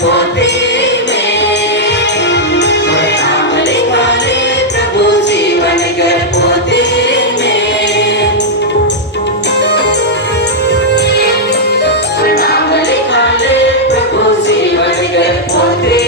पोते में नाम लिखा ले प्रभु जीवन कर पोते में नाम लिखा ले प्रभु जीवन कर पोते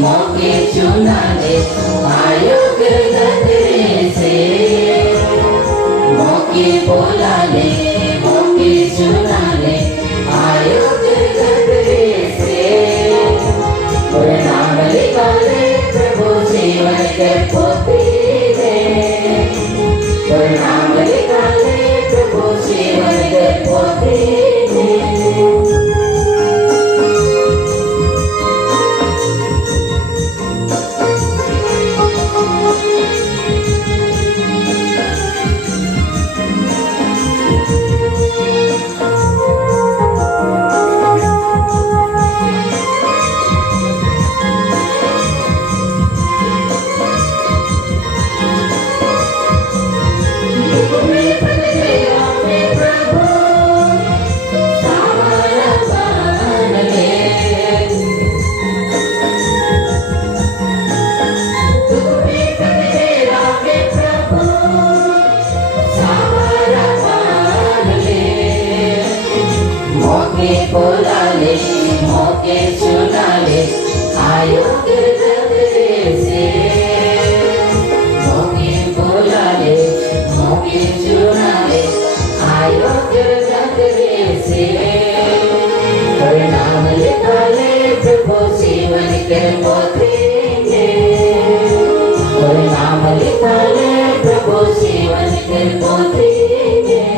मौके चुना ले आयो गिरधरे से मौके बोला ले नाम लिखा ले प्रभु जीवन के पोथी में। मौके बोला ले मौके सुना ले आयो गिरधर से। मौके बोला ले मौके सुना ले आयो गिरधर से। नाम लिखा ले प्रभु जीवन के पोथी में। नाम लिखा ले प्रभु जीवन के पोथी में।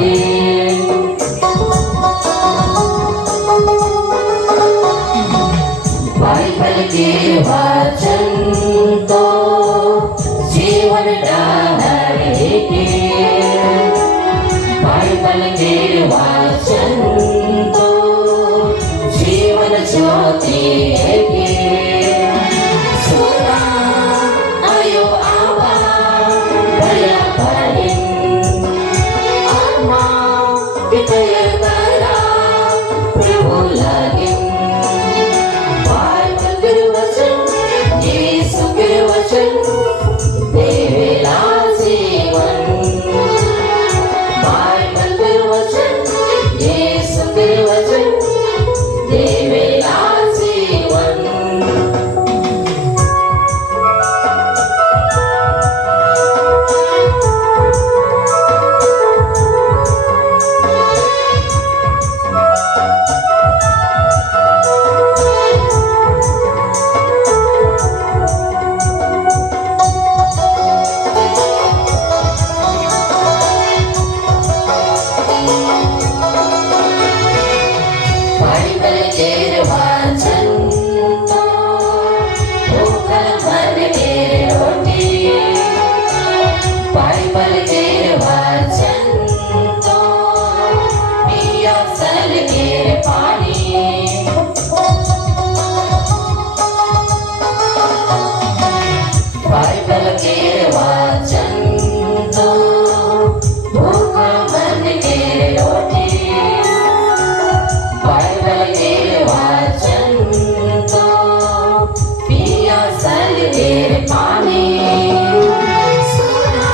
लागे। बाइबल के वचन तो जीवन डालेंगे। बाइबल के वचन तो जीवन ज्योति है। सुना आयो आवाज भया भरिन आत्मा वितय करा प्रभु लागे। बाइबल के वचन यीशु के वचन देवेला जीवन। बाइबल के वचन यीशु के वचन देवेला जीवन। बाइबल के वचन तो भूखल मन के रोटी। बाइबल के वचन तो पियासल के पानी। बाइबल के वचन तो भूखल मन के रोटी। बाइबल के वचन तो पियासल के पानी। सुना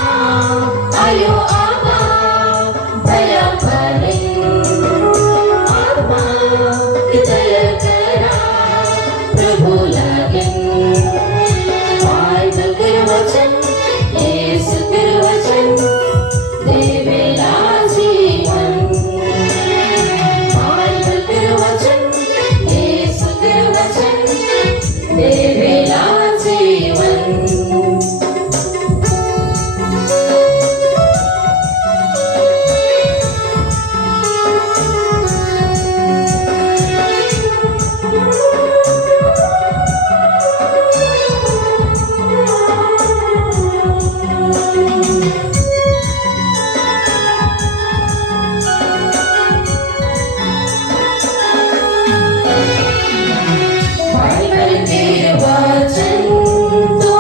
आयो आवाज भया भरिन आत्मा वितय करा प्रभु लागे। बाइबल के वचन यीशु के वचन देवेला जीवन। बाइबल के वचन यीशु के वचन देवेला जीवन। बाइबल के वचन तो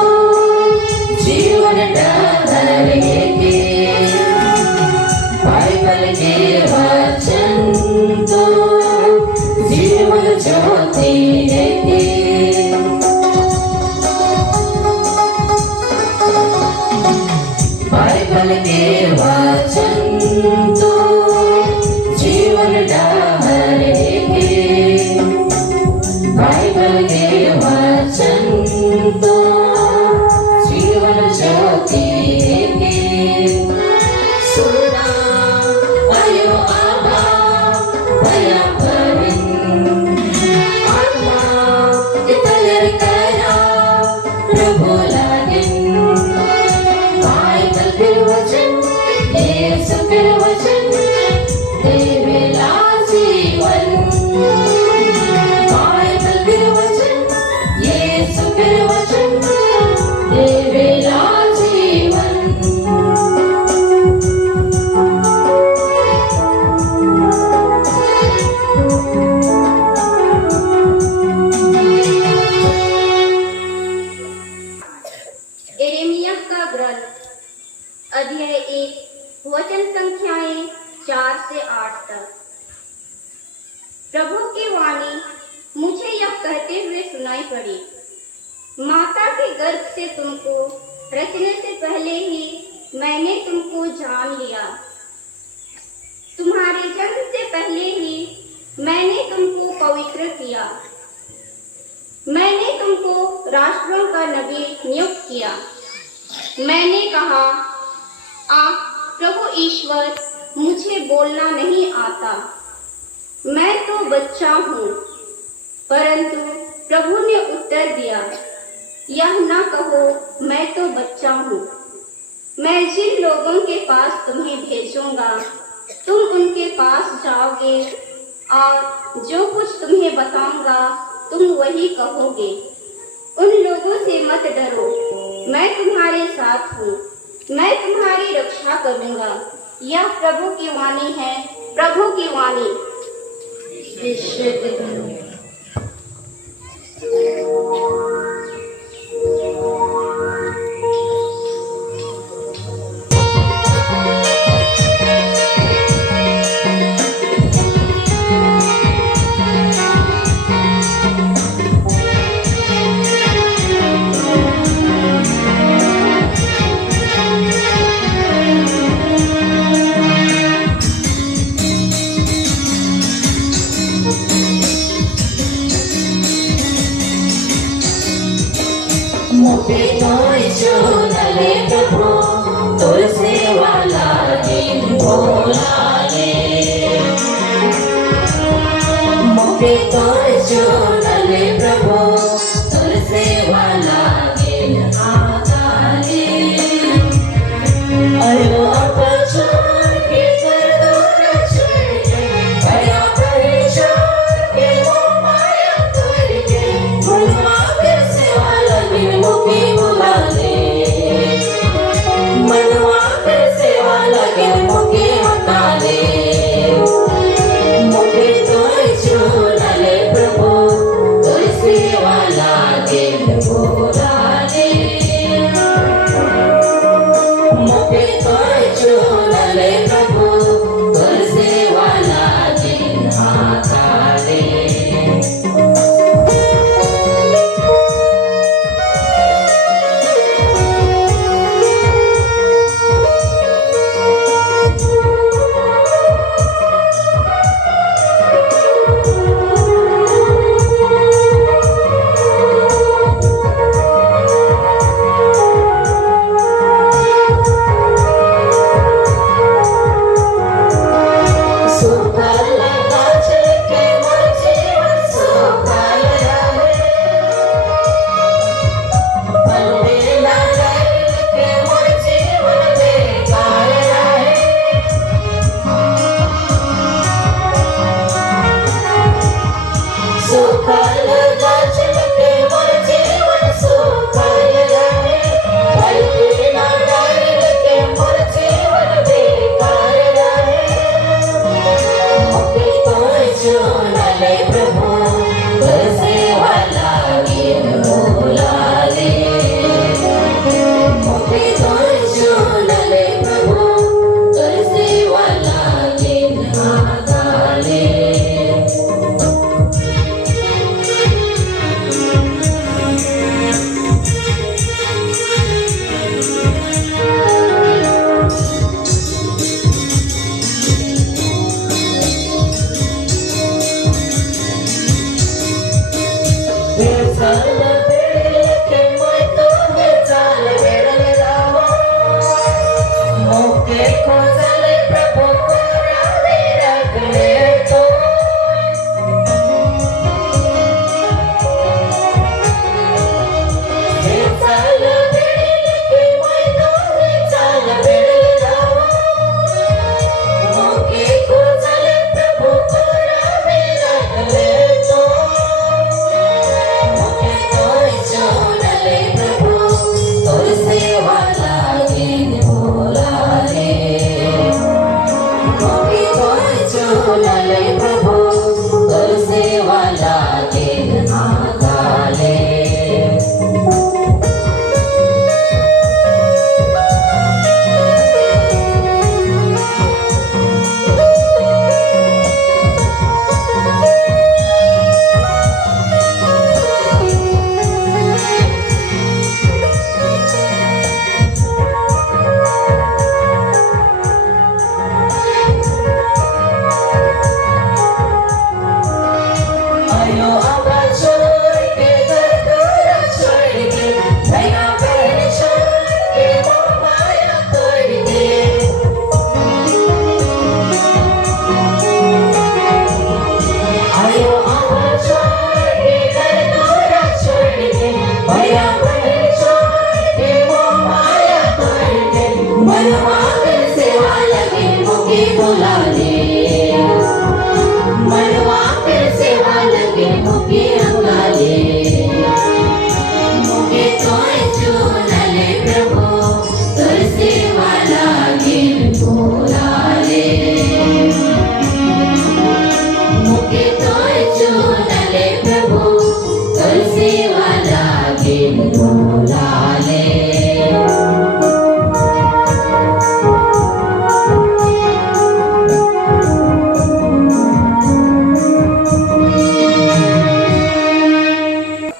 जीवन डालेंगे। बाइबल के वचन तो जीवन ज्योति है। बाइबल के वचन तो जीवन डालेंगे। बाइबल के वचन तो जीवन ज्योति है। सुना आयो आवाज भया भरिन आत्मा वितय करा प्रभु लागे। बाइबल के वचन यीशु के वचन देवेला जीवन। बाइबल के वचन यीशु के वचन देवेला जीवन। यिर्मयाह का ग्रंथ अध्याय 1 वचन संख्याएं 4 से 8 तक। प्रभु की वाणी मुझे यह कहते हुए सुनाई पड़ी, माता के गर्भ से तुमको रचने से पहले ही मैंने तुमको जान लिया। तुम्हारे जन्म से पहले ही मैंने तुमको पवित्र किया। मैंने तुमको राष्ट्रों का नबी नियुक्त किया। मैंने कहा, प्रभु ईश्वर, मुझे बोलना नहीं आता, मैं तो बच्चा हूँ। परंतु प्रभु ने उत्तर दिया, यह न कहो मैं तो बच्चा हूँ। मैं जिन लोगों के पास तुम्हें भेजूंगा तुम उनके पास जाओगे और जो कुछ तुम्हें बताऊंगा तुम वही कहोगे। उन लोगों से मत डरो, मैं तुम्हारे साथ हूँ, मैं तुम्हारी रक्षा करूंगा। यह प्रभु की वाणी है, प्रभु की वाणी। मुझे कोई छू न ले प्रभु, तुलसी वाला दिन भोला ले। मुझे कोई छू न ले प्रभु, तुलसी वाला दिन आता ले। अयो अपछाड़ के कर दो रक्षण के, अया परिछाड़ के वो माया करके, मनवा फिर से वाला दिन मुझे बुला ले। मनवा फिर से वाला दिन मुझे हटा ले। मुझे कोई छू न ले प्रभु, तुलसी वाला दिन भोला ले। मुझे कोई छू न ले प्रभु, तुलसी वाला दिन आता ले। सुखल गाछ के मोर जीवन सुखल रहे, फल बिना फल के मोर जीवन बेकार रहे। सुखल गाछ के मोर जीवन सुखल रहे, फल बिना फल के मोर जीवन बेकार रहे। मुझे कोई छू न ले प्रभु, तुलसी वाला दिन भोला ले। मुझे कोई छू न ले प्रभु, तुलसी वाला दिन आता ले। चाल बेड़े के मैं तुम्हें चाल बेड़े लाओ, मुझे को चले प्रभु को राहे रख ले तो। चाल बेड़े के मैं तुम्हें चाल बेड़े लाओ, मुझे को चले प्रभु को राहे रख ले तो। मुझे कोई छू न ले प्रभु, तुलसी वाला दिन भोला ले। मुझे कोई छू न ले प्रभु, तुलसी वाला दिन आता ले। अयो अपछाड़ के कर दो रक्षण के, अया परिछाड़ के वो माया करके। अयो अपछाड़ के कर दो रक्षण के, अया परिछाड़ के वो माया करके। मनवा फिर से वाला दिन मुझे मुके बुला ले, मनवा फिर सेवा लगे मुके अंगा ले। मुके तोय चून ले प्रभु, तोर सेवा लागे बुला ले। मुके तोय चून ले प्रभु, तोर सेवा लागे बुला ले।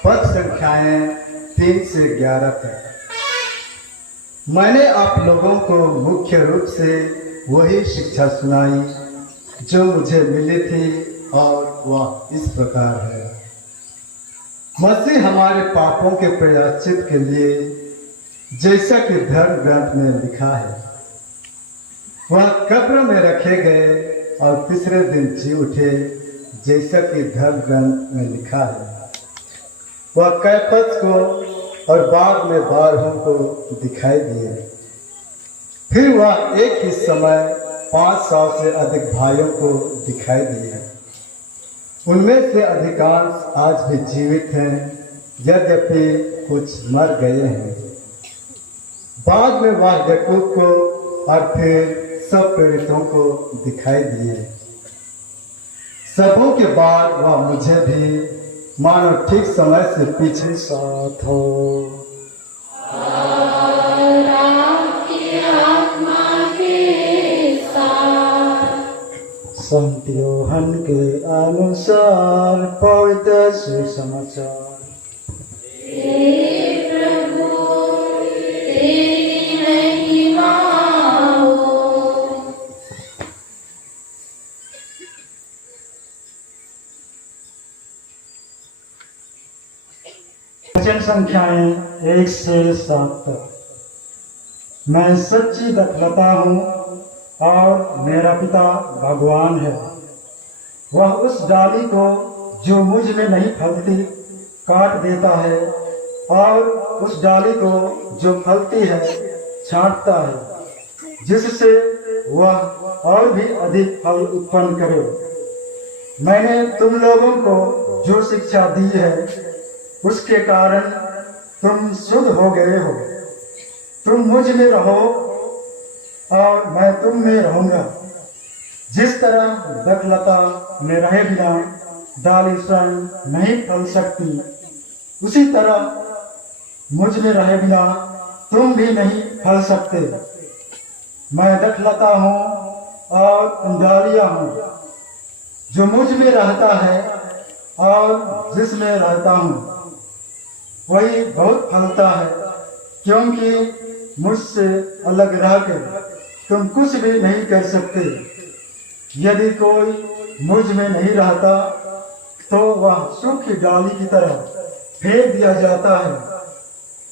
पद संख्याएं 3 से 11 तक। मैंने आप लोगों को मुख्य रूप से वही शिक्षा सुनाई जो मुझे मिली थी, और वह इस प्रकार है। मसीह हमारे पापों के प्रायश्चित के लिए, जैसा कि धर्म ग्रंथ में लिखा है, वह कब्र में रखे गए और तीसरे दिन जी उठे, जैसा कि धर्म ग्रंथ में लिखा है। वह कैफस को और बाद में 12 को दिखाई दिए। फिर वह एक ही समय 500 से अधिक भाइयों को दिखाई दिए। उनमें से अधिकांश आज भी जीवित हैं, यद्यपि कुछ मर गए हैं। बाद में वह याकूब को और फिर सब प्रेरितों को दिखाई दिए। सबों के बाद वह मुझे भी, मानो ठीक समय से पीछे साथ हो। संत यूहन्ना के अनुसार पवित्र सुसमाचार। वचन संख्याएं 1 से 7 तक। मैं सच्ची दाखलता हूँ और मेरा पिता भगवान है। वह उस डाली को जो मुझ में नहीं फलती काट देता है, और उस डाली को जो फलती है छांटता है, जिससे वह और भी अधिक फल उत्पन्न करे। मैंने तुम लोगों को जो शिक्षा दी है, उसके कारण तुम शुद्ध हो गए हो। तुम मुझ में रहो और मैं तुम में रहूंगा। जिस तरह दाखलता में रहे बिना डाली स्वयं नहीं फल सकती, उसी तरह मुझ में रहे बिना तुम भी नहीं फल सकते। मैं दाखलता हूँ और तुम डालियां हूँ। जो मुझ में रहता है और जिसमें रहता हूँ, वही बहुत फलता है, क्योंकि मुझसे अलग रहकर तुम कुछ भी नहीं कर सकते। यदि कोई मुझ में नहीं रहता तो वह सूखी डाली की तरह फेंक दिया जाता है।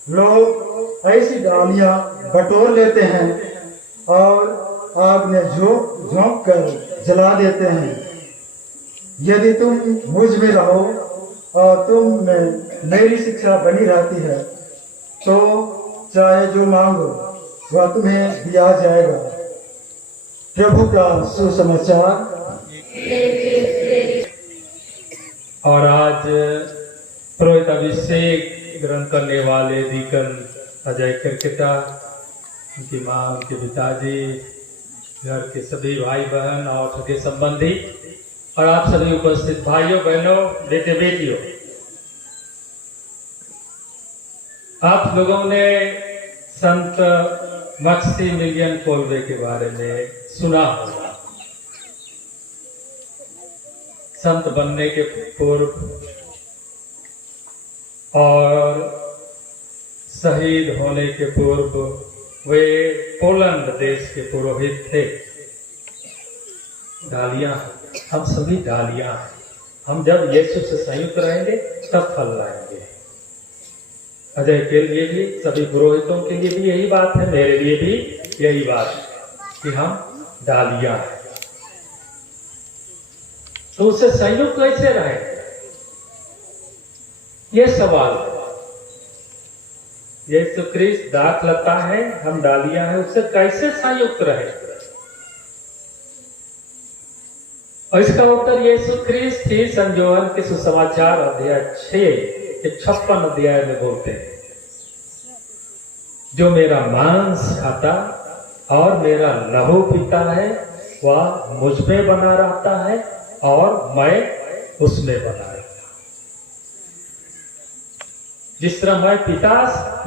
लोग ऐसी डालियां बटोर लेते हैं और आग में झोंक कर जला देते हैं। यदि तुम मुझ में रहो और तुम में मेरी शिक्षा बनी रहती है, तो चाहे जो मांगो वह तुम्हें दिया जाएगा। प्रभु का सुसमाचार। और आज पुरोहित अभिषेक ग्रहण करने वाले डीकन अजय किरकिटा, उनकी माँ, उनके पिताजी, घर के सभी भाई बहन और सगे संबंधी, और आप सभी उपस्थित भाइयों बहनों, बेटे बेटियों, आप लोगों ने संत मैक्सिमिलियन कोल्बे के बारे में सुना होगा। संत बनने के पूर्व और शहीद होने के पूर्व वे पोलैंड देश के पुरोहित थे। डालियां, हम सभी डालियां हैं। हम जब यीशु से संयुक्त रहेंगे तब फल लाएंगे। अजय के लिए भी, सभी पुरोहितों के लिए भी यही बात है, मेरे लिए भी यही बात है कि हम डालियां हैं। तो उससे संयुक्त कैसे रहेंगे, ये सवाल है। यीशु क्रिस्त दाखलता है, हम डालियां हैं, उससे कैसे संयुक्त रहे। और इसका उत्तर यीशु ख्रीस्त ही संयोहन के सुसमाचार अध्याय 6 के 56 अध्याय में बोलते हैं, जो मेरा मांस खाता और मेरा लहू पीता है वह मुझ में बना रहता है और मैं उसमें बना रहता हूं। जिस तरह मैं पिता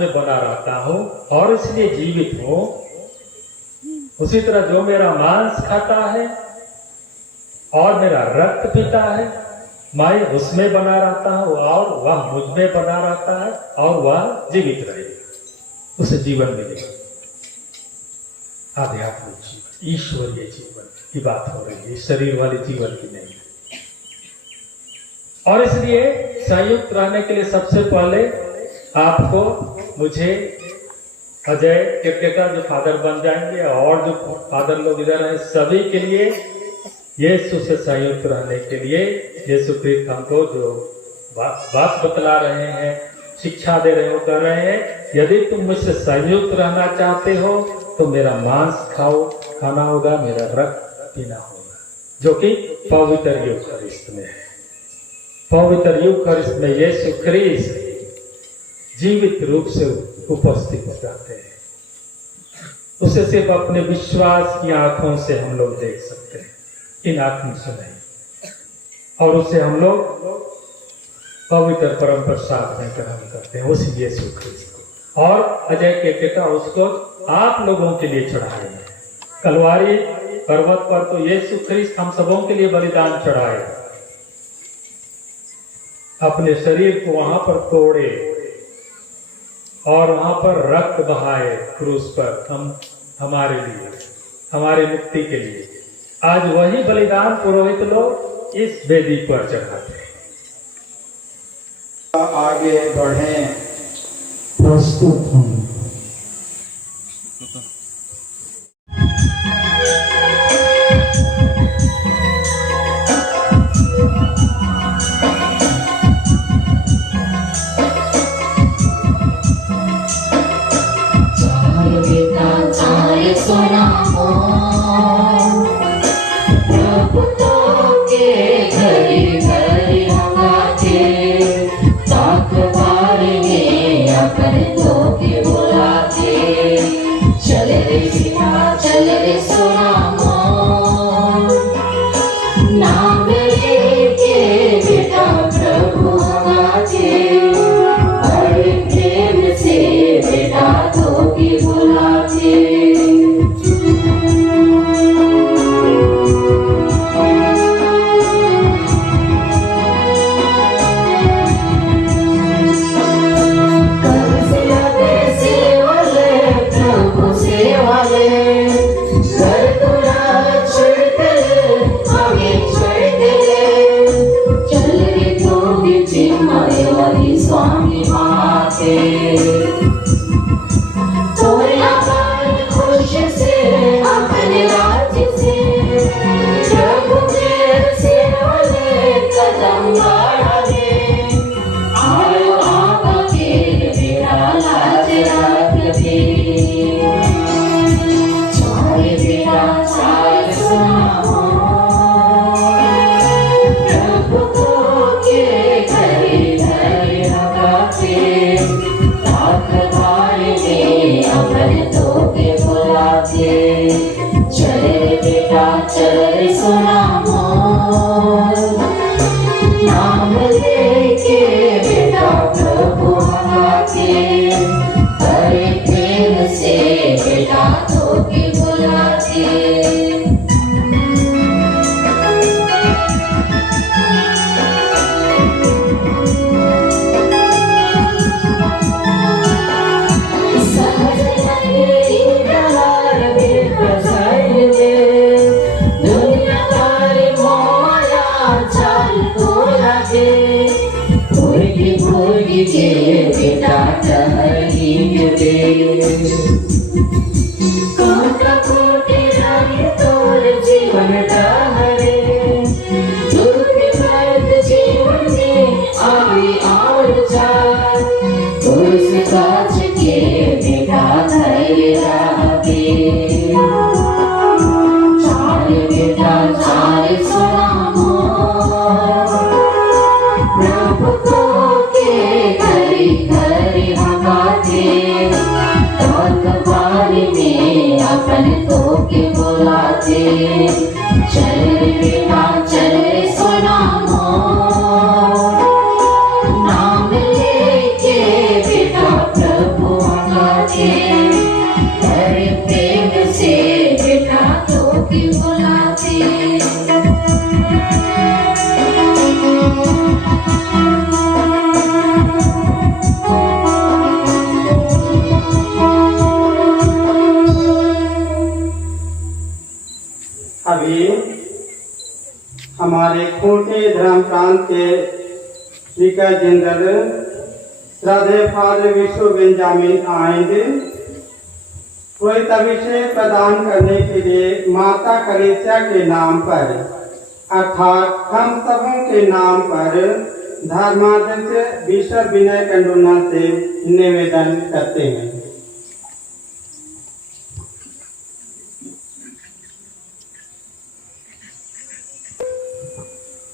में बना रहता हूं और इसलिए जीवित हूं, उसी तरह जो मेरा मांस खाता है और मेरा रक्त पीता है, मैं उसमें बना रहता हूं और वह मुझ में बना रहता है और वह जीवित रहेगा, उसे जीवन मिलेगा। आध्यात्मिक जीवन, ईश्वरीय जीवन की बात हो रही है, शरीर वाले जीवन की नहीं। और इसलिए संयुक्त रहने के लिए सबसे पहले आपको, मुझे, अजय किरकेटर जो फादर बन जाएंगे और जो फादर लोग इधर हैं, सभी के लिए यीशु से संयुक्त रहने के लिए यीशु ख्रीस्त हमको जो बात बतला रहे हैं, शिक्षा दे रहे हो, कर रहे हैं, यदि तुम मुझसे संयुक्त रहना चाहते हो तो मेरा मांस खाना होगा, मेरा रक्त पीना होगा, जो कि पवित्र यूखरिस्त में है। पवित्र यूखरिस्त में यीशु ख्रीस्त जीवित रूप से उपस्थित रहते हैं। उसे सिर्फ अपने विश्वास की आंखों से हम लोग देख सकते हैं, इन आंखों से नहीं। और उसे हम लोग पवित्र परम प्रसाद में ग्रहण करते हैं, उसी यीशु ख्रीस्त को। और अजय के पिता उसको आप लोगों के लिए चढ़ाए हैं। कलवारी पर्वत पर तो यीशु ख्रीस्त हम सबों के लिए बलिदान चढ़ाए, अपने शरीर को वहां पर तोड़े और वहां पर रक्त बहाए क्रूस पर, हमारे लिए, हमारे मुक्ति के लिए। आज वही बलिदान पुरोहित लोग इस वेदी पर चढ़ाते हैं। आगे बढ़ें, प्रस्तुत हूँ। Sorry, अभी हमारे खूंटी धर्म प्रांत के स्पीकर जनरल श्रद्धेय फादर विश्व बेंजामिन आएंगे। पुरोहित अभिषेक प्रदान करने के लिए माता कलीसिया के नाम पर अर्थात हम सबों के नाम पर धर्माध्यक्ष बिशप विनय कंडोना से निवेदन करते हैं।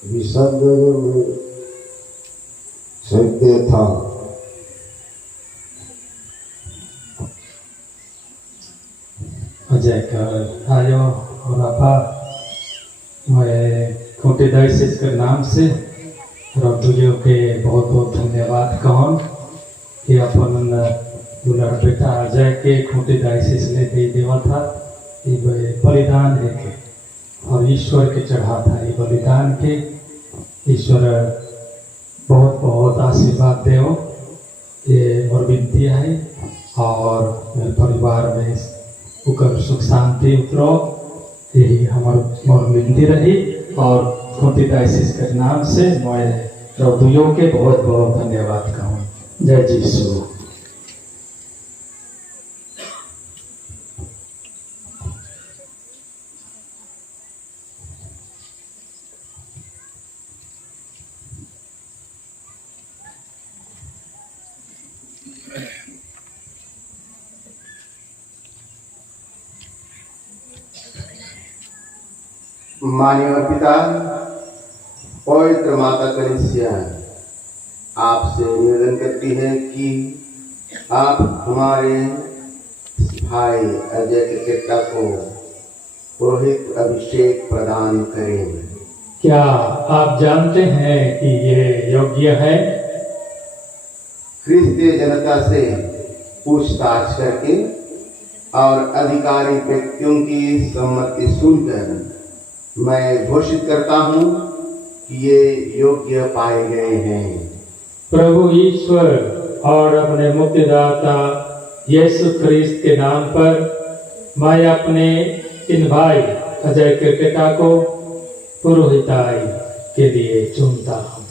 विसर्जन में सत्य था। अजय कर आयो और आपा मैं खूंटी डायसिस के नाम से रब्बुजो के बहुत बहुत धन्यवाद कहूँ कि अपन दुलार बेटा अजय के खूंटी डायसिस ले दे देवा था। ये बलिदान है के और ईश्वर के चढ़ा था। ये बलिदान के ईश्वर बहुत बहुत आशीर्वाद देव। ये और विनती है और मेरे परिवार में उकर सुख शांति उतरो, यही हमारे मोर विनती रही। और खूंटी डायसिस के नाम से मैं रब्बुजो के बहुत बहुत धन्यवाद कहूँ। जय यीशु। माननीय पिता, पवित्र माता कलीसिया आपसे निवेदन करती है कि आप हमारे भाई अजय केकेटा को पुरोहित अभिषेक प्रदान करें। क्या आप जानते हैं कि ये योग्य है? ख्रिस्तीय जनता से पूछताछ करके और अधिकारिक व्यक्तियों की सम्मति सुनकर मैं घोषित करता हूँ कि ये योग्य पाए गए हैं। प्रभु ईश्वर और अपने मुक्तिदाता यीशु ख्रिस्त के नाम पर मैं अपने इन भाई अजय केकेटा को पुरोहिताई के लिए चुनता हूँ।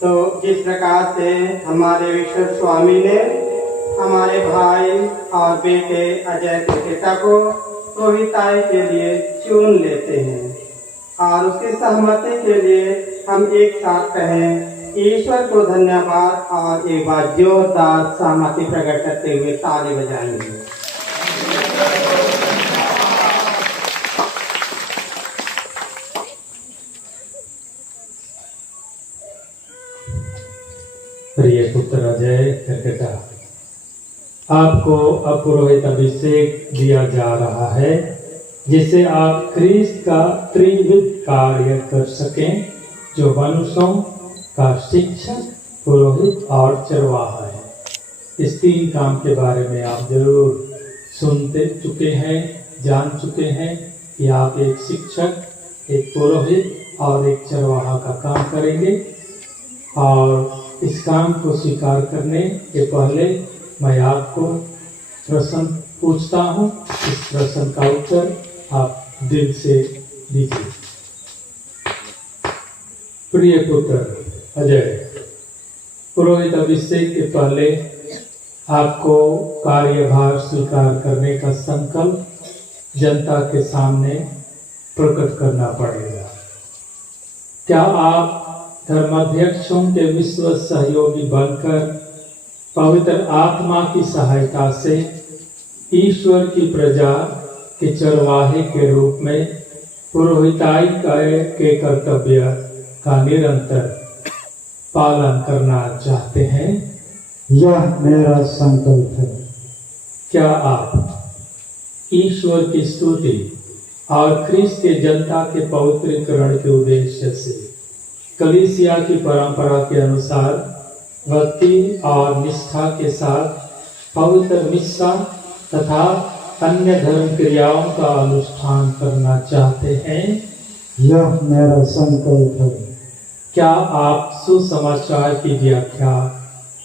तो जिस प्रकार से हमारे विश्व स्वामी ने हमारे भाई और बेटे अजय केकेटा को पुरोहिताई के लिए चुन लेते हैं और उसकी सहमति के लिए हम एक साथ कहें ईश्वर को धन्यवाद और एक बार जोरदार सहमति प्रकट करते हुए ताली बजाएंगे। प्रिय पुत्र अजय केकेटा, आपको अब पुरोहित अभिषेक दिया जा रहा है जिससे आप ख्रिस्त का त्रिविध कार्य कर सकें, जो मनुष्यों का शिक्षक, पुरोहित और चरवाहा है। इस तीन काम के बारे में आप जरूर सुनते चुके हैं, जान चुके हैं कि आप एक शिक्षक, एक पुरोहित और एक चरवाहा का काम करेंगे। और इस काम को स्वीकार करने के पहले मैं आपको प्रश्न पूछता हूँ। इस प्रश्न का उत्तर आप दिल से दीजिए। प्रिय पुत्र अजय, पुरोहित अभिषेक के पहले आपको कार्यभार स्वीकार करने का संकल्प जनता के सामने प्रकट करना पड़ेगा। क्या आप धर्माध्यक्षों के विश्व सहयोगी बनकर पवित्र आत्मा की सहायता से ईश्वर की प्रजा के चरवाहे के रूप में पुरोहिताई के कर्तव्य का निरंतर पालन करना चाहते हैं? यह मेरा संकल्प है। क्या आप ईश्वर की स्तुति और ख्रिस्त के जनता के पवित्रीकरण के उद्देश्य से कलीसिया की परंपरा के अनुसार भक्ति और निष्ठा के साथ पवित्र मिस्सा तथा अन्य धर्म क्रियाओं का अनुष्ठान करना चाहते हैं? यह मेरा संकल्प है। क्या आप सुसमाचार की व्याख्या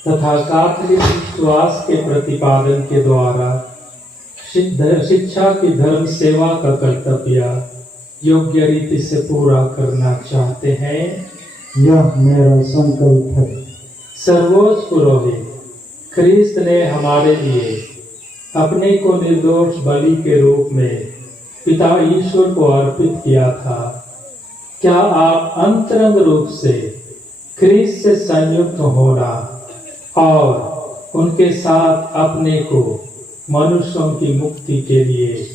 तथा कैथोलिक विश्वास के प्रतिपादन के द्वारा शिक्षा की धर्म सेवा का कर्तव्य योग्य रीति से पूरा करना चाहते हैं। यह मेरा संकल्प है। सर्वोच्च पुरोहित ख्रिस्त ने हमारे लिए अपने को निर्दोष बलि के रूप में पिता ईश्वर को अर्पित किया था। क्या आप अंतरंग रूप से ख्रिस्त से संयुक्त होना और उनके साथ अपने को मनुष्यों की मुक्ति के लिए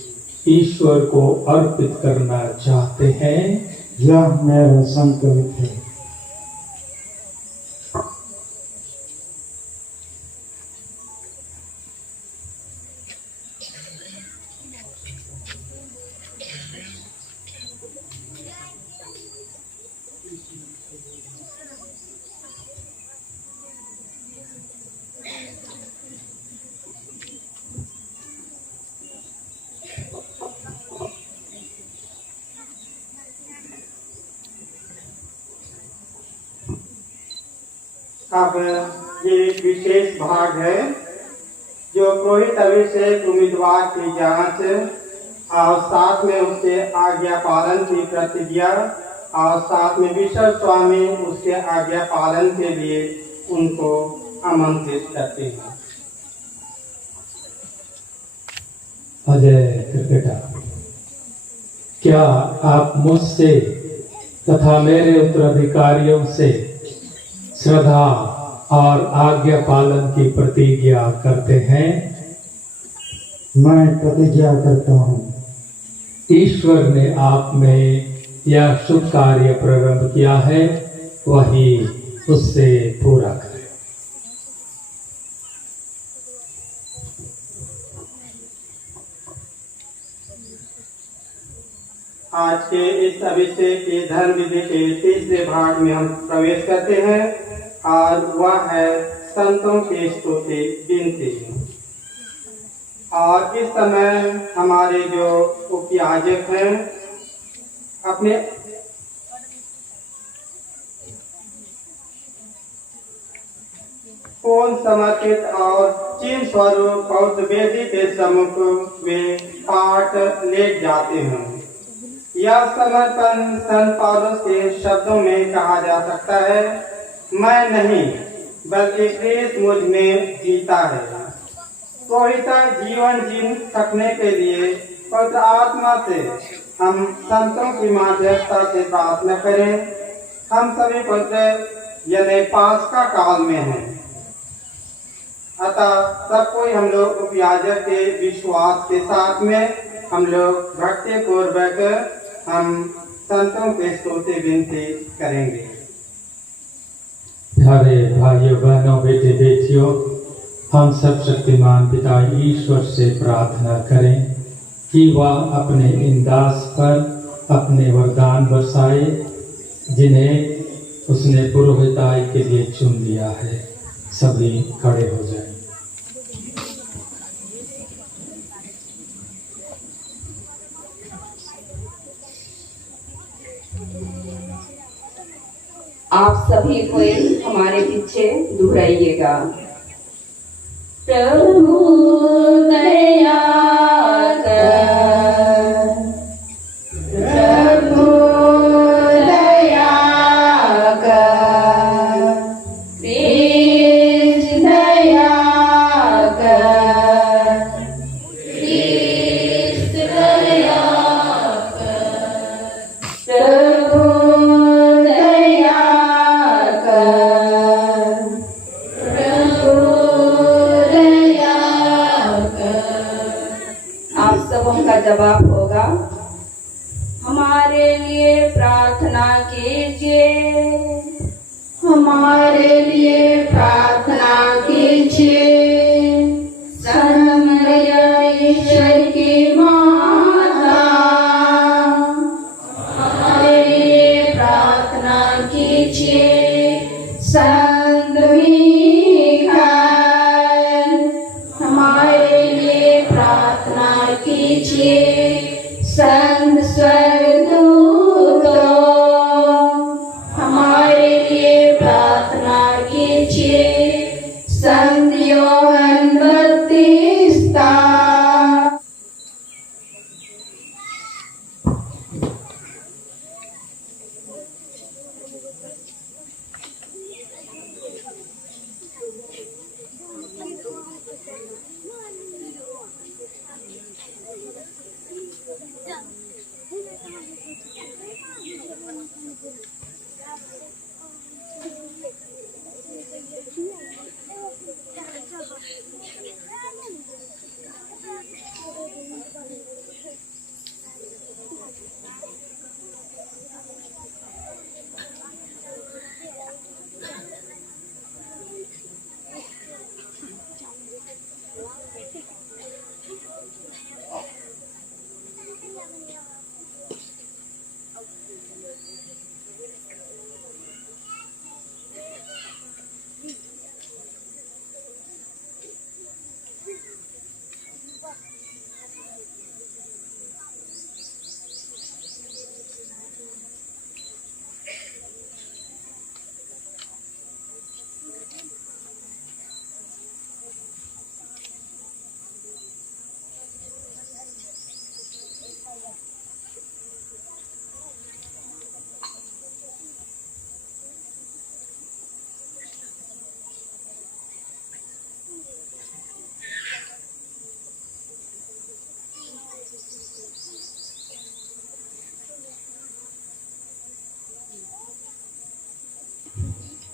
ईश्वर को अर्पित करना चाहते हैं? यह मेरा संकल्प है। अब ये एक विशेष भाग है जो पुरोहित अभिषेक उम्मीदवार की जांच और साथ में उसके आज्ञा पालन की प्रतिज्ञा और साथ में विश्व स्वामी उसके आज्ञा पालन के लिए उनको आमंत्रित करते हैं। अजय त्रिपेटा, क्या आप मुझसे तथा मेरे उत्तराधिकारियों से श्रद्धा और आज्ञा पालन की प्रतिज्ञा करते हैं? मैं प्रतिज्ञा करता हूँ। ईश्वर ने आप में यह शुभ कार्य प्रारंभ किया है, वही उससे पूरा करें। आज के इस अभिषेक के धर्म विधि के तीसरे भाग में हम प्रवेश करते हैं और वह है संतों की स्तुति विनती। और इस समय हमारे जो उपयाजक हैं अपने पूर्ण समर्पित और चिन्ह स्वरूप पौत्र वेदी के सम्मुख वे पाठ लेट जाते हैं। यह समर्पण संत पौलुस के शब्दों में कहा जा सकता है, मैं नहीं बल्कि क्रिस्त मुझ में जीता है। पवित्र जीवन जी सकने के लिए पवित्र आत्मा से हम संतों की मध्यस्थता से प्रार्थना करें। हम सभी पवित्र यानी पास्का काल में हैं, अतः सब कोई हम लोग उपयाजक के विश्वास के साथ में हम लोग भक्ति पूर्वक हम संतों के स्तुति विनती करेंगे। प्यारे भाइयों बहनों बेटे बेटियों, हम सब शक्तिमान पिता ईश्वर से प्रार्थना करें कि वह अपने इन दास पर अपने वरदान बरसाए जिन्हें उसने पुरोहिताई के लिए चुन लिया है। सभी खड़े हो जाएं। आप सभी कोई हमारे पीछे दोहराइएगा। प्रभु दया कर, प्रभु दया कर, प्रीत दया कर, प्रीत दया कर, प्रभु दया कर, प्रभु दया कर। आप सबों का जवाब होगा, हमारे लिए प्रार्थना कीजिए, हमारे लिए प्रार्थना कीजिए। सर्वमय ईश्वर की माता, हमारे लिए प्रार्थना कीजिए। संत मिकाएल, हमारे लिए प्रार्थना कीजिए। संत स्वर्गदूतों, हमारे लिए प्रार्थना कीजिए। संत योहन्ना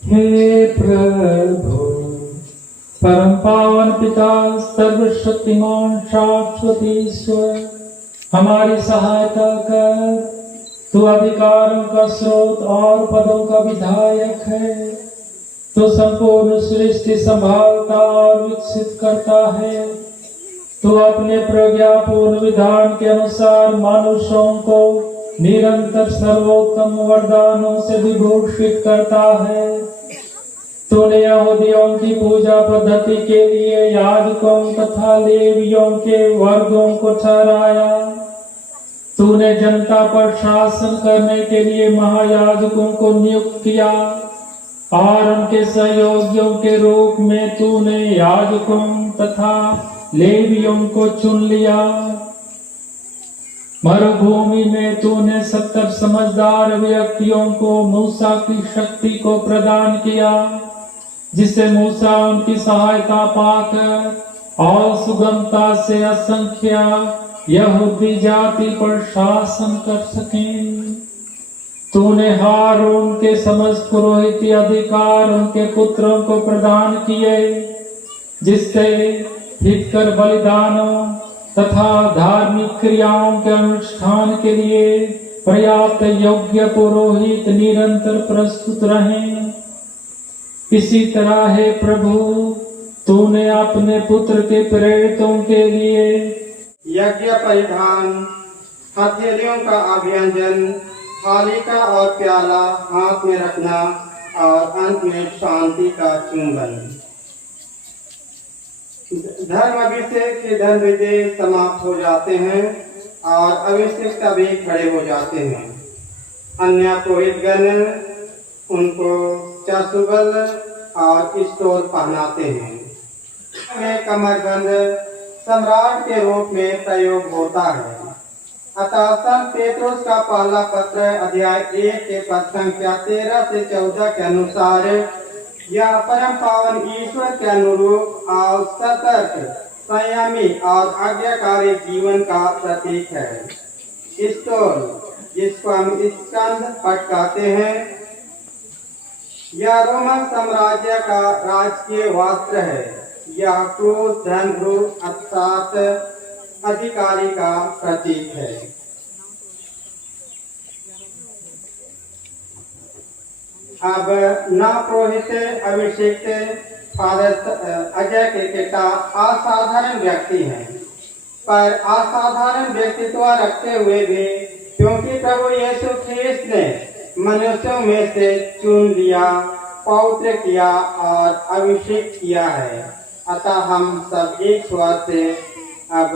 हे प्रभु, परम पावन पिता, सर्वशक्तिमान शाश्वत ईश्वर, हमारी सहायता कर। तू अधिकारों का स्रोत और पदों का विधायक है। तू संपूर्ण सृष्टि संभालता और विकसित करता है। तू अपने प्रज्ञापूर्ण विधान के अनुसार मनुष्यों को निरंतर सर्वोत्तम वरदानों से विभूषित करता है। तूने यहूदियों की पूजा पद्धति के लिए याजकों तथा लेवियों के वर्गों को ठहराया। तूने जनता पर शासन करने के लिए महायाजकों को नियुक्त किया और उनके सहयोगियों के रूप में तूने याजकों तथा लेवियों को चुन लिया। मरुभूमि में तूने 70 समझदार व्यक्तियों को मूसा की शक्ति को प्रदान किया, जिससे मूसा उनकी सहायता पाकर और सुगमता से असंख्य यहूदी जाति पर शासन कर सकें। तूने हारून के समस्त पुरोहिती अधिकार उनके पुत्रों को प्रदान किए, जिससे हितकर बलिदानों तथा धार्मिक क्रियाओं के अनुष्ठान के लिए पर्याप्त योग्य पुरोहित निरंतर प्रस्तुत रहें। इसी तरह हे प्रभु, तूने अपने पुत्र के प्रेरितों के लिए यज्ञ परिधान, हथेलियों का अभियंजन, थाली का और प्याला हाथ में रखना और अंत में शांति का चुंबन। धर्म अभिषेक के धर्म विजय समाप्त हो जाते हैं और अभिषेक भी खड़े हो जाते हैं। अन्य पुरोहितगण उनको चसुगल और स्टोल पहनाते हैं। में कमरबंद सम्राट के रूप में प्रयोग होता है। अतः संत पेत्रुस का पहला पत्र अध्याय 1 के पद संख्या 13 से 14 के अनुसार यह परम पावन ईश्वर के अनुरूप और सतर्क, संयमी और आज्ञाकारी जीवन का प्रतीक है। स्टोल, जिसको हम स्कंद पट कहते हैं, यह रोमन साम्राज्य का राजकीय वस्त्र है। यह क्रूस, धनरू अर्थात अधिकारी का प्रतीक है। अब नवपुरोहित अभिषेक फादर अजय क्रिकेटा असाधारण व्यक्ति हैं, पर असाधारण व्यक्तित्व रखते हुए भी क्योंकि प्रभु यीशु ख्रिस्त ने मनुष्यों में से चुन लिया, पवित्र किया और अभिषेक किया है, अतः हम सब एक स्वर से अब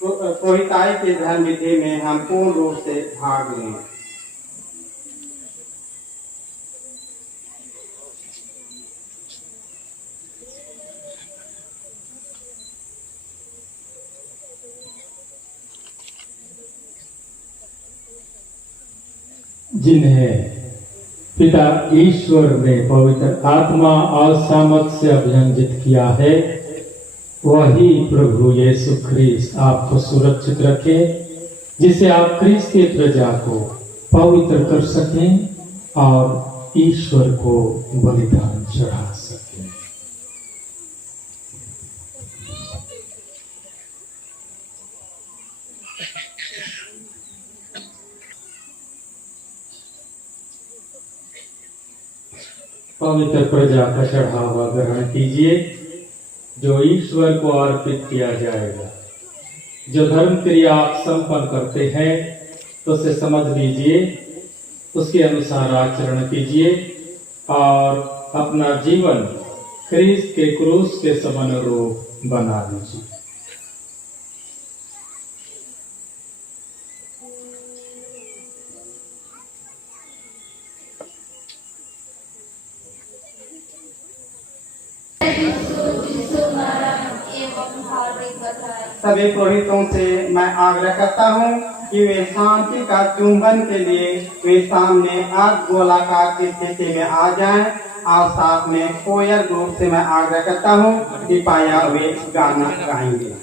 पुरोहिताई के धर्म विधि में हम पूर्ण रूप से भाग लें। जिन्हें पिता ईश्वर ने पवित्र आत्मा और सामर्थ से अभियंजित किया है, वही प्रभु यीशु ख्रिस्त आपको सुरक्षित रखे, जिससे आप ख्रिस्त की प्रजा को पवित्र कर सकें और ईश्वर को बलिदान चढ़ा सकें। पवित्र प्रजा का चढ़ावा ग्रहण कीजिए, जो ईश्वर को अर्पित किया जाएगा। जो धर्म क्रिया आप संपन्न करते हैं, तो उसे समझ लीजिए, उसके अनुसार आचरण कीजिए और अपना जीवन ख्रिस्त के क्रूस के समनुरूप बना लीजिए। सभी पुरोहितों से मैं आग्रह करता हूँ कि वे शांति का चुंबन के लिए वे सामने अर्ध गोलाकार की स्थिति में आ जाएं और साथ में कोयर ग्रुप से मैं आग्रह करता हूँ कि पाया वे गाना गाएंगे।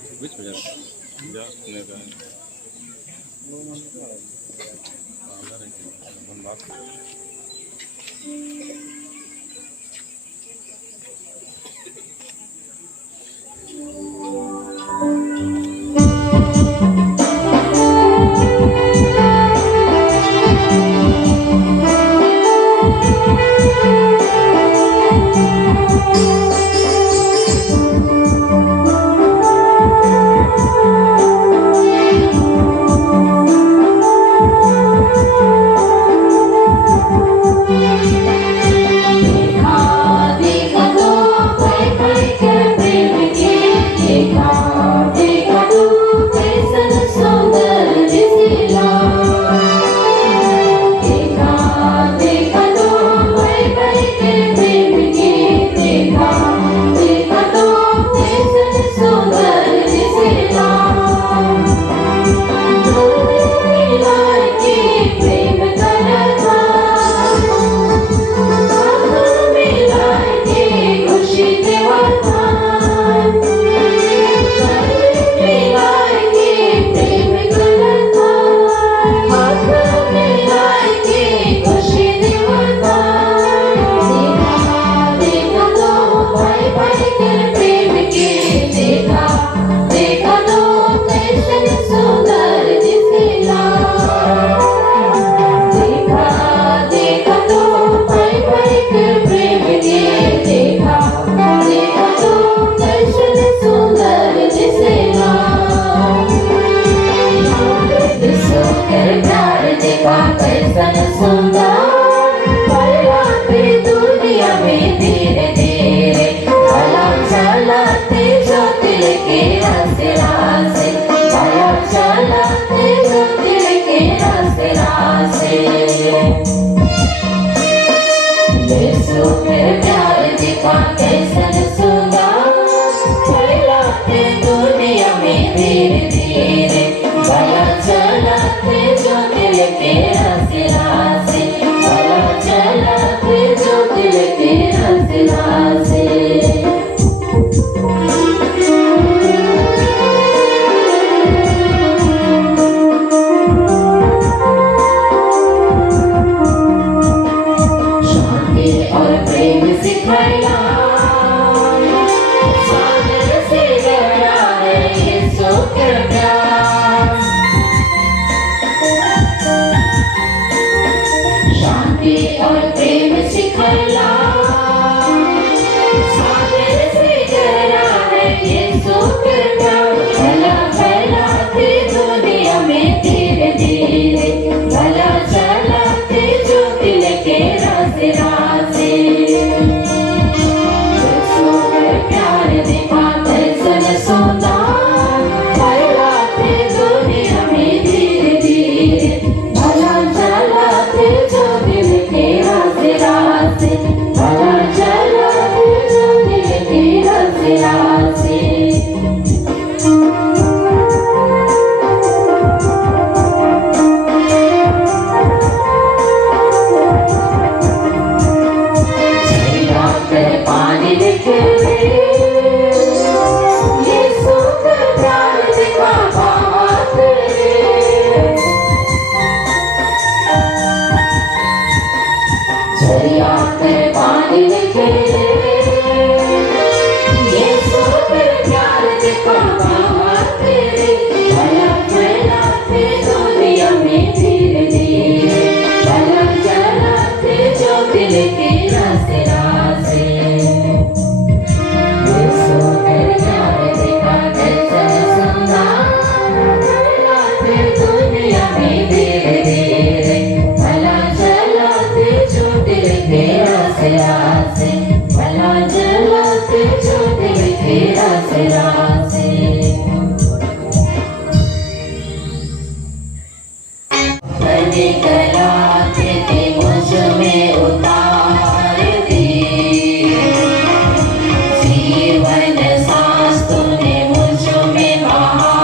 जीवन सांस तूने मुझ में बहा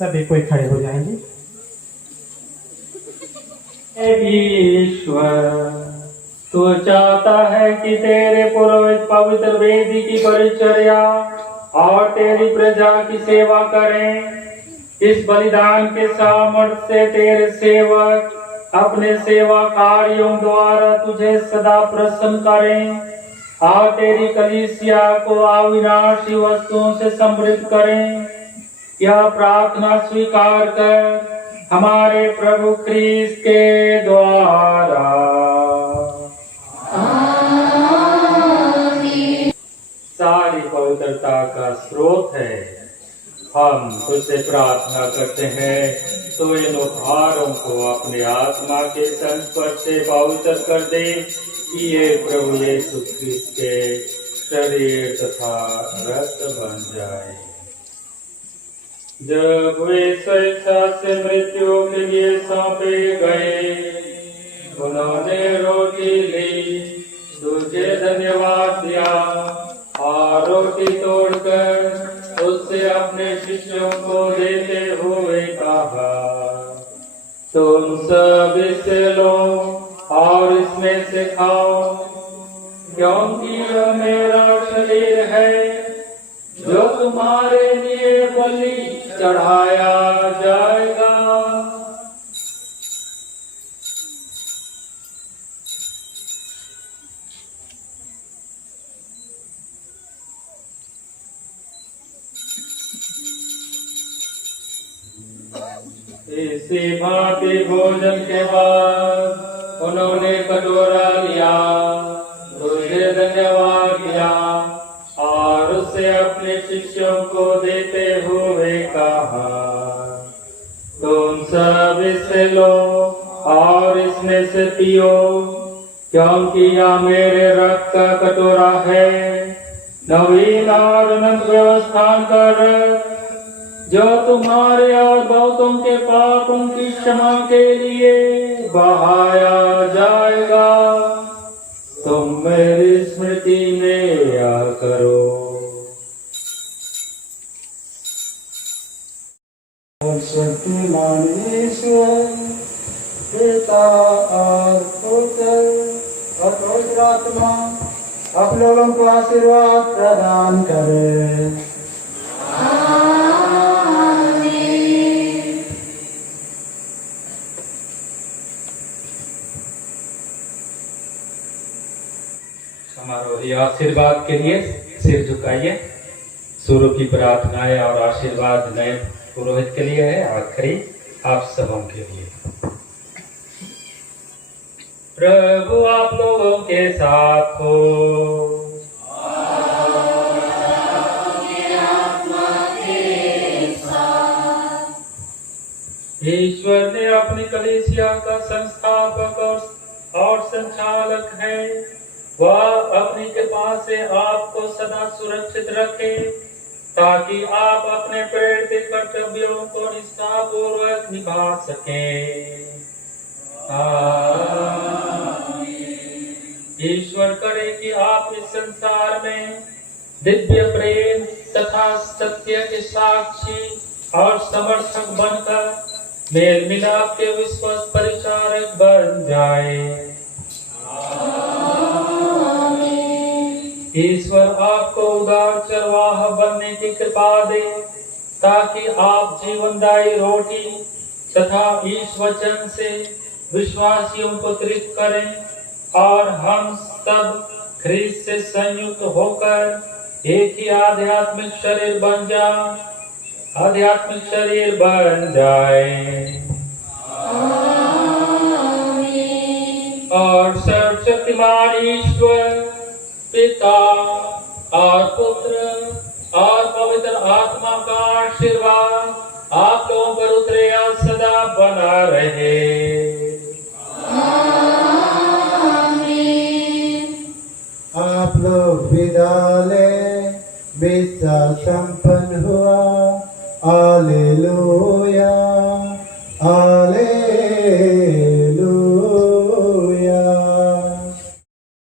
सभी कोई खड़े हो जाएंगे। ईश्वर, तू चाहता है कि तेरे पुरोहित पवित्र वेदी की परिचर्या और तेरी प्रजा की सेवा करें। इस बलिदान के सामर्थ्य से तेरे सेवक अपने सेवा कार्यों द्वारा तुझे सदा प्रसन्न करें और तेरी कलीसिया को अविनाशी वस्तुओं से समृद्ध करें। यह प्रार्थना स्वीकार कर हमारे प्रभु क्रिस्त के द्वारा। सारी पवित्रता का स्रोत है। हम तुझसे प्रार्थना करते हैं तो इन उपहारों को अपने आत्मा के संस्पर्श से पवित्र कर दे कि ये प्रभु यीशु क्रिस्त के शरीर तथा रक्त बन जाए। जब वे स्वेच्छा से मृत्यु के लिए सौंपे गए, उन्होंने रोटी ली, तुझे धन्यवाद दिया और रोटी तोड़कर उससे अपने शिष्यों को देते हुए कहा, तुम सब इससे लो और इसमें से खाओ, क्योंकि यह मेरा शरीर है जो तुम्हारे लिए बलि चढ़ाया जाएगा। इसी भांति भोजन के बाद उन्होंने कटोरा लिया, तुझे धन्यवाद दिया और उसे अपने शिष्यों को देते हुए कहा, तुम सब इससे लो और इसमें से पियो, क्योंकि यह मेरे रक्त का कटोरा है, नवीन और अनंत व्यवस्था कर, जो तुम्हारे और बहुतों के पापों की क्षमा के लिए बहाया जाएगा। तुम मेरी स्मृति में यह करो। शक्तिमान ईश्वर पिता और पुत्र और पवित्र आत्मा आप लोगों को आशीर्वाद प्रदान करे। समारोही आशीर्वाद के लिए सिर झुकाइए। शुरू की प्रार्थनाएं और आशीर्वाद नए पुरोहित के लिए है, आखिरी आप सबों के लिए। प्रभु आप लोगों के साथ हो। ईश्वर ने अपनी कलीसिया का संस्थापक और संचालक है। वह अपनी कृपा से आपको सदा सुरक्षित रखे, ताकि आप अपने प्रेरित कर्तव्यों को निष्ठापूर्वक निभा सकें। ईश्वर करे कि आप इस संसार में दिव्य प्रेम तथा सत्य के साक्षी और समर्थक बनकर मेल मिलाप के विश्वास परिचारक बन जाए। ईश्वर आपको उदार चरवाहा बनने की कृपा दे, ताकि आप जीवनदायी रोटी तथा ईश वचन से विश्वासियों को तृप्त करें और हम सब ख्रीस्त से संयुक्त होकर एक ही आध्यात्मिक शरीर बन जाए। और सर्वशक्तिमान ईश्वर पिता और पुत्र और पवित्र आत्मा का आशीर्वाद आप लोगों पर उतरे और सदा बना रहे। आप लोग विदा ले, विदा संपन्न हुआ। Hallelujah, hallelujah.